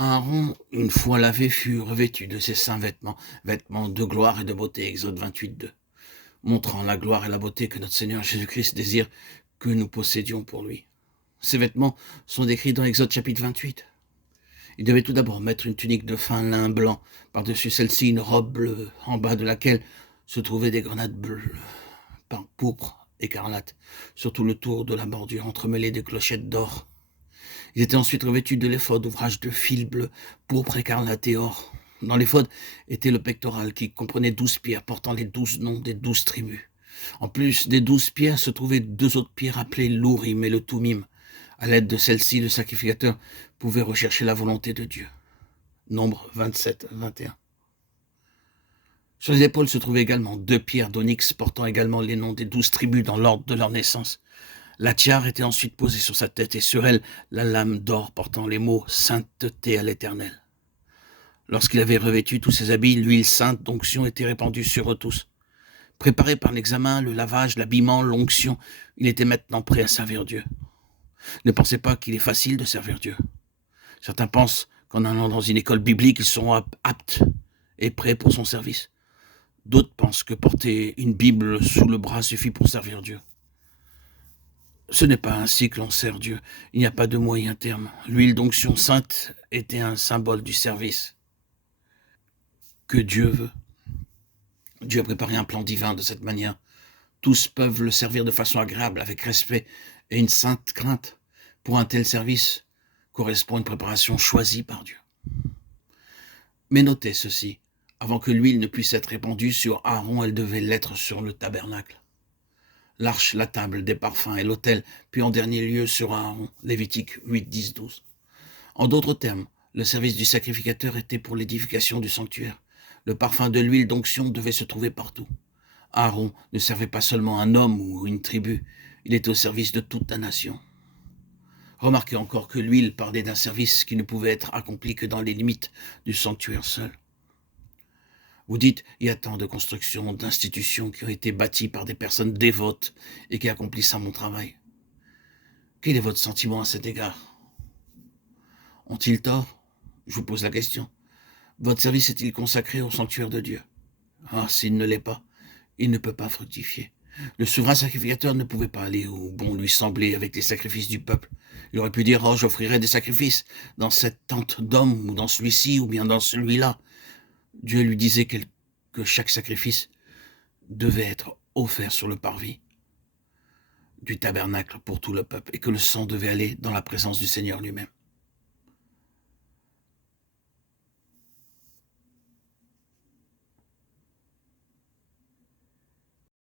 Aaron, une fois lavé, fut revêtu de ses saints vêtements, vêtements de gloire et de beauté, Exode 28:2, montrant la gloire et la beauté que notre Seigneur Jésus-Christ désire que nous possédions pour lui. Ces vêtements sont décrits dans Exode chapitre 28. Il devait tout d'abord mettre une tunique de fin lin blanc, par-dessus celle-ci une robe bleue, en bas de laquelle se trouvaient des grenades bleues, pourpre, écarlate, sur tout le tour de la bordure entremêlée de clochettes d'or. Il était ensuite revêtu de l'éphod, ouvrage de fil bleu, pourpre, écarlate et or. Dans l'éphod était le pectoral qui comprenait 12 pierres portant les 12 noms des 12 tribus. En plus des 12 pierres se trouvaient 2 autres pierres appelées l'Urim et le Tumim. À l'aide de celles-ci, le sacrificateur pouvait rechercher la volonté de Dieu. Nombre 27-21. Sur les épaules se trouvaient également 2 pierres d'onyx portant également les noms des 12 tribus dans l'ordre de leur naissance. La tiare était ensuite posée sur sa tête et sur elle la lame d'or portant les mots « Sainteté à l'Éternel ». Lorsqu'il avait revêtu tous ses habits, l'huile sainte d'onction était répandue sur eux tous. Préparé par l'examen, le lavage, l'habillement, l'onction, il était maintenant prêt à servir Dieu. Ne pensez pas qu'il est facile de servir Dieu. Certains pensent qu'en allant dans une école biblique, ils seront aptes et prêts pour son service. D'autres pensent que porter une Bible sous le bras suffit pour servir Dieu. Ce n'est pas ainsi que l'on sert Dieu. Il n'y a pas de moyen terme. L'huile d'onction sainte était un symbole du service que Dieu veut. Dieu a préparé un plan divin de cette manière. Tous peuvent le servir de façon agréable, avec respect et une sainte crainte. Pour un tel service correspond une préparation choisie par Dieu. Mais notez ceci, avant que l'huile ne puisse être répandue sur Aaron, elle devait l'être sur le tabernacle. L'arche, la table des parfums et l'autel, puis en dernier lieu sur Aaron, Lévitique 8, 10, 12. En d'autres termes, le service du sacrificateur était pour l'édification du sanctuaire. Le parfum de l'huile d'onction devait se trouver partout. Aaron ne servait pas seulement un homme ou une tribu, il était au service de toute la nation. Remarquez encore que l'huile parlait d'un service qui ne pouvait être accompli que dans les limites du sanctuaire seul. Vous dites, il y a tant de constructions, d'institutions qui ont été bâties par des personnes dévotes et qui accomplissent un bon travail. Quel est votre sentiment à cet égard? Ont-ils tort? Je vous pose la question. Votre service est-il consacré au sanctuaire de Dieu? Ah, s'il ne l'est pas, il ne peut pas fructifier. Le souverain sacrificateur ne pouvait pas aller où bon lui semblait avec les sacrifices du peuple. Il aurait pu dire, oh, j'offrirai des sacrifices dans cette tente d'homme ou dans celui-ci ou bien dans celui-là. Dieu lui disait que chaque sacrifice devait être offert sur le parvis du tabernacle pour tout le peuple et que le sang devait aller dans la présence du Seigneur lui-même.